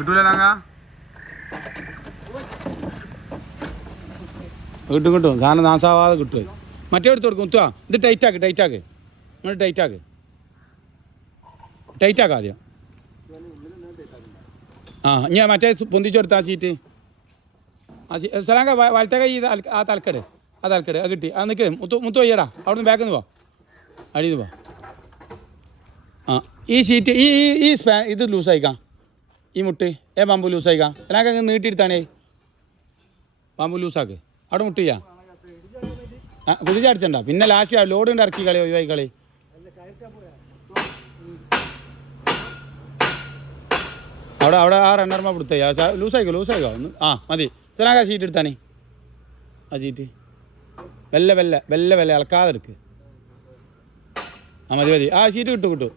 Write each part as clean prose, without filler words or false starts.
കിട്ടൂലങ്ങ കിട്ടും കിട്ടും സാധനം നാശാവാതെ കിട്ടും. മറ്റേ എടുത്ത് കൊടുക്കും മുത്തുവാ. ഇത് ടൈറ്റാക്ക് നിങ്ങൾ ടൈറ്റാക്ക് ആദ്യം. ആ ഞാൻ മറ്റേ പൊന്തിച്ചു കൊടുത്ത ആ സീറ്റ് സലാങ്ക വലത്തെ കൈ ആ തലക്കട് അത് കിട്ടി. അത് നിൽക്കേ മുത്തു വയ്യടാ. അവിടെ നിന്ന് ബാക്കിൽ നിന്ന് പോ, അടിയിൽ നിന്ന് പോ. ആ ഈ സീറ്റ് ഈ ഇത് ലൂസായിക്കാം. ഈ മുട്ട് പാമ്പ് ലൂസായിക്കാം. സലാങ്ക അങ്ങ് നീട്ടിയെടുത്താണേ പാമ്പ് ലൂസാക്ക്. അവിടെ മുട്ട് ചെയ്യാം. ആ കുതിച്ചടിച്ചണ്ട. പിന്നെ ലാസ്റ്റ് ലോഡ് കൊണ്ട് ഇറക്കി കളി ഒഴിവായി കളി. അവിടെ ആ റണ്ണർമാ കൊടുത്തേ ലൂസായിക്കോ ഒന്ന്. ആ മതി. സലാങ്ക സീറ്റ് എടുത്താണേ. ആ സീറ്റ് വെല്ല ഇളക്കാതെ എടുക്ക്. ആ മതി. ആ സീറ്റ് കിട്ടും.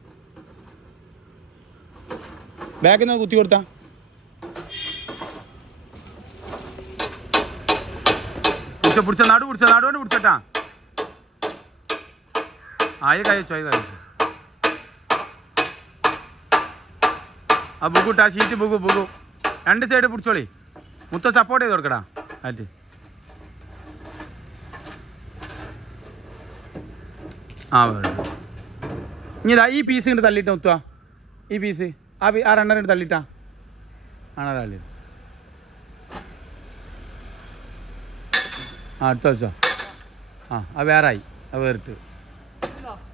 ബാക്കിൽ നിന്ന് കുത്തി കൊടുത്താ പിടിച്ച നടുകൊണ്ട് പിടിച്ചട്ടാ. ആയി കഴിച്ചു. ആ ബുക്കിട്ടാ ഷീറ്റ് ബുക്ക് രണ്ട് സൈഡ് പിടിച്ചോളി. മുത്ത സപ്പോർട്ട് ചെയ്ത് കൊടുക്കടാ. ആയിട്ട് ആ ഇനി ഇതാ ഈ പീസ് ഇങ്ങോട്ട് തള്ളിയിട്ട് മുത്തുവാ. ഈ പീസ് ആ റണ്ണറിട്ട് തള്ളിയിട്ടാ ആണോ തള്ളി. ആ അടുത്ത വെച്ചോ. ആ വേറായി. അത് വേറിട്ട്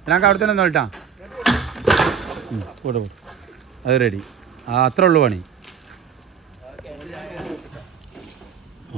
ഞങ്ങൾക്ക് അവിടെ തന്നെ നോട്ടാ. പോട്ടെ അത് റെഡി. അത്രേ ഉള്ളൂ പണി. ആ